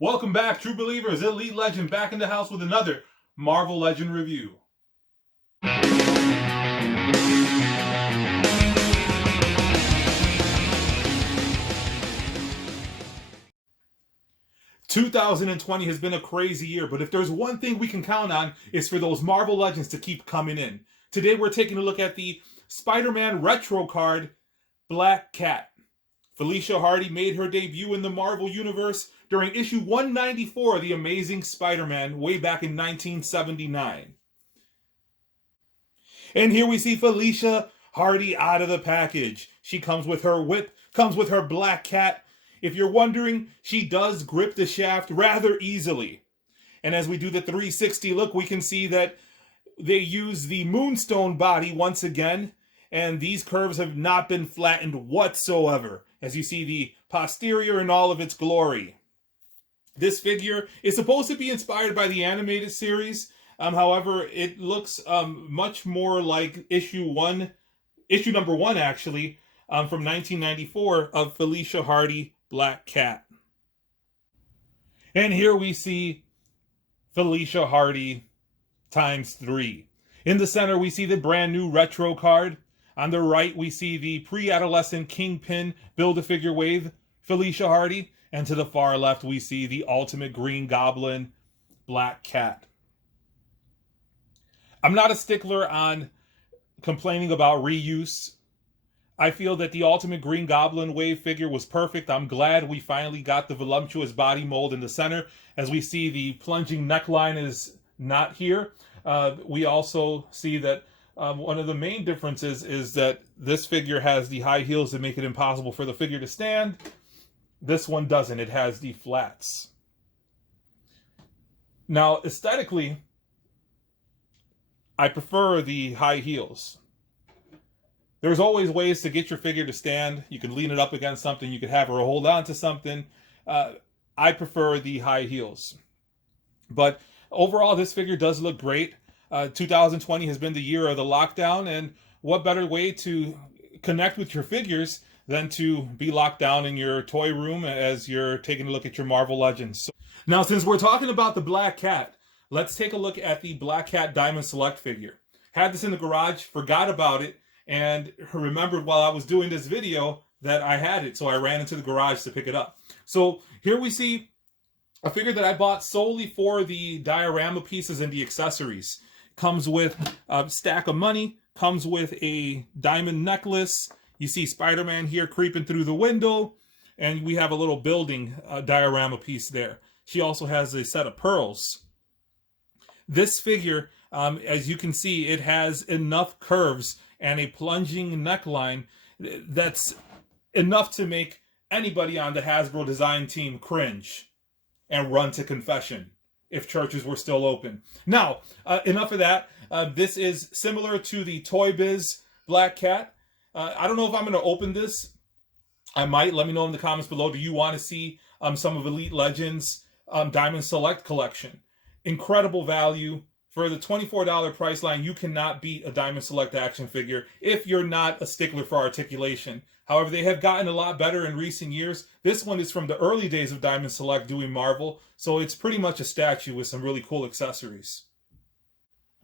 Welcome back, true believers. Elite Legend back in the house with another Marvel Legend review. 2020 has been a crazy year, but if there's one thing we can count on, is for those Marvel Legends to keep coming in. Today we're taking a look at the Spider-Man retro card, Black Cat. Felicia Hardy made her debut in the Marvel Universe during issue 194 of The Amazing Spider-Man way back in 1979. And here we see Felicia Hardy out of the package. She comes with her whip, comes with her Black Cat. If you're wondering, she does grip the shaft rather easily. And as we do the 360 look, we can see that they use the Moonstone body once again, and these curves have not been flattened whatsoever, as you see the posterior in all of its glory. This figure is supposed to be inspired by the animated series. However, it looks much more like issue number one actually, from 1994 of Felicia Hardy, Black Cat. And here we see Felicia Hardy times 3. In the center, we see the brand new retro card. On the right, we see the pre-adolescent Kingpin Build-A-Figure wave, Felicia Hardy. And to the far left, we see the Ultimate Green Goblin, Black Cat. I'm not a stickler on complaining about reuse. I feel that the Ultimate Green Goblin wave figure was perfect. I'm glad we finally got the voluptuous body mold in the center. As we see, the plunging neckline is not here. We also see that one of the main differences is that this figure has the high heels that make it impossible for the figure to stand. This one doesn't. It has the flats. Now, aesthetically, I prefer the high heels. There's always ways to get your figure to stand. You can lean it up against something. You could have her hold on to something. I prefer the high heels. But overall, this figure does look great. 2020 has been the year of the lockdown, and what better way to connect with your figures than to be locked down in your toy room as you're taking a look at your Marvel Legends. So, now, since we're talking about the Black Cat, let's take a look at the Black Cat Diamond Select figure. Had this in the garage, forgot about it, and remembered while I was doing this video that I had it, so I ran into the garage to pick it up. So here we see a figure that I bought solely for the diorama pieces and the accessories. Comes with a stack of money, comes with a diamond necklace. You see Spider-Man here creeping through the window, and we have a little building diorama piece there. She also has a set of pearls. This figure, as you can see, it has enough curves and a plunging neckline that's enough to make anybody on the Hasbro design team cringe and run to confession if churches were still open. Now, enough of that. This is similar to the Toy Biz Black Cat. I don't know if I'm going to open this. I might. Let me know in the comments below. Do you want to see some of Elite Legends Diamond Select collection? Incredible value. For the $24 price line, you cannot beat a Diamond Select action figure if you're not a stickler for articulation. However, they have gotten a lot better in recent years. This one is from the early days of Diamond Select doing Marvel, so it's pretty much a statue with some really cool accessories.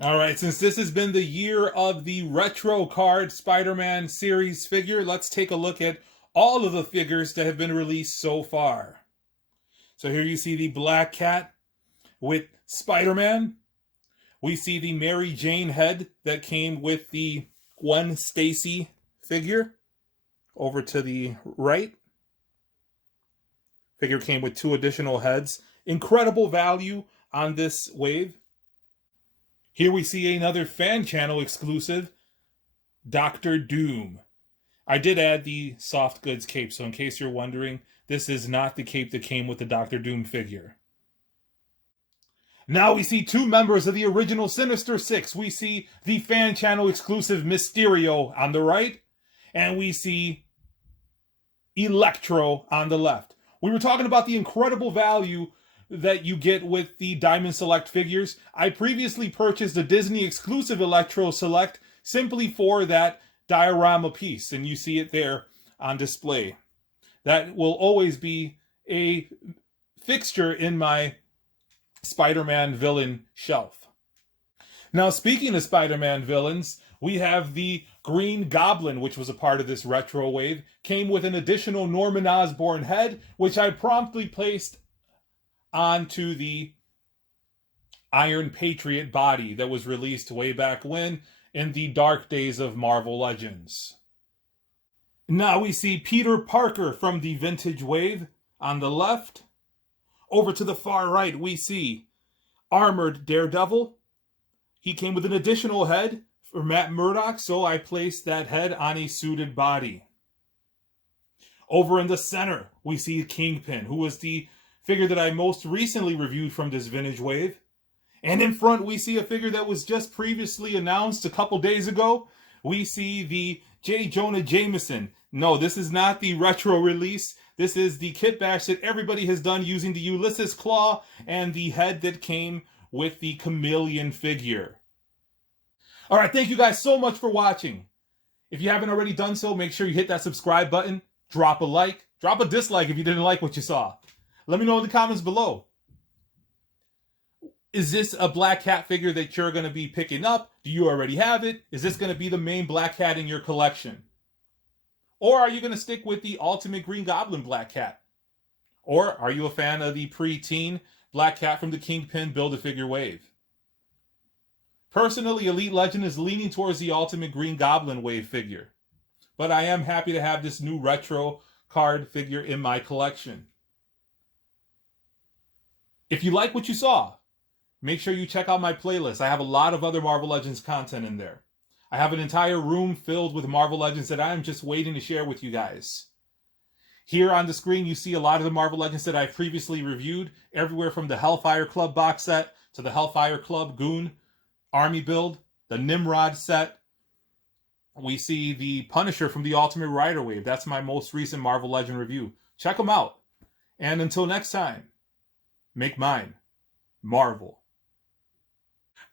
All right, since this has been the year of the retro card Spider-Man series figure, let's take a look at all of the figures that have been released so far. So here you see the Black Cat with Spider-Man. We see the Mary Jane head that came with the Gwen Stacy figure. Over to the right. Figure came with 2 additional heads. Incredible value on this wave. Here we see another fan channel exclusive, Dr. Doom. I did add the soft goods cape, so in case you're wondering, this is not the cape that came with the Dr. Doom figure. Now we see 2 members of the original Sinister Six. We see the fan channel exclusive Mysterio on the right, and we see Electro on the left. We were talking about the incredible value that you get with the Diamond Select figures. I previously purchased a Disney exclusive Electro Select simply for that diorama piece, and you see it there on display. That will always be a fixture in my Spider-Man villain shelf. Now, speaking of Spider-Man villains, we have the Green Goblin, which was a part of this retro wave, came with an additional Norman Osborn head, which I promptly placed onto the Iron Patriot body that was released way back when in the dark days of Marvel Legends. Now we see Peter Parker from the vintage wave on the left. Over to the far right, we see Armored Daredevil. He came with an additional head for Matt Murdock, so I placed that head on a suited body. Over in the center, we see Kingpin, who was the figure that I most recently reviewed from this vintage wave. And in front, we see a figure that was just previously announced a couple days ago. We see the J. Jonah Jameson. No, this is not the retro release. This is the kit bash that everybody has done using the Ulysses claw and the head that came with the chameleon figure. All right, thank you guys so much for watching. If you haven't already done so, make sure you hit that subscribe button, drop a like, drop a dislike if you didn't like what you saw. Let me know in the comments below. Is this a Black Cat figure that you're going to be picking up? Do you already have it? Is this going to be the main Black Cat in your collection? Or are you going to stick with the Ultimate Green Goblin Black Cat? Or are you a fan of the pre-teen Black Cat from the Kingpin Build-A-Figure wave? Personally, Elite Legend is leaning towards the Ultimate Green Goblin wave figure. But I am happy to have this new retro card figure in my collection. If you like what you saw, make sure you check out my playlist. I have a lot of other Marvel Legends content in there. I have an entire room filled with Marvel Legends that I am just waiting to share with you guys. Here on the screen, you see a lot of the Marvel Legends that I've previously reviewed, everywhere from the Hellfire Club box set to the Hellfire Club Goon Army build, the Nimrod set. We see the Punisher from the Ultimate Rider wave. That's my most recent Marvel Legend review. Check them out. And until next time, make mine Marvel.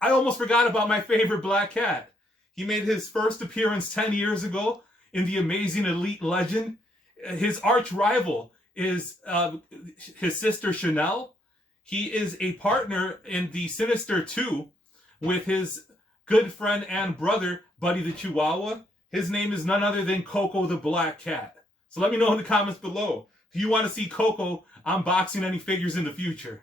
I almost forgot about my favorite Black Cat. He made his first appearance 10 years ago in the Amazing Elite Legend. His arch rival is his sister Chanel. He is a partner in the Sinister 2 with his good friend and brother, Buddy the Chihuahua. His name is none other than Coco the Black Cat. So let me know in the comments below. Do you want to see Coco unboxing any figures in the future?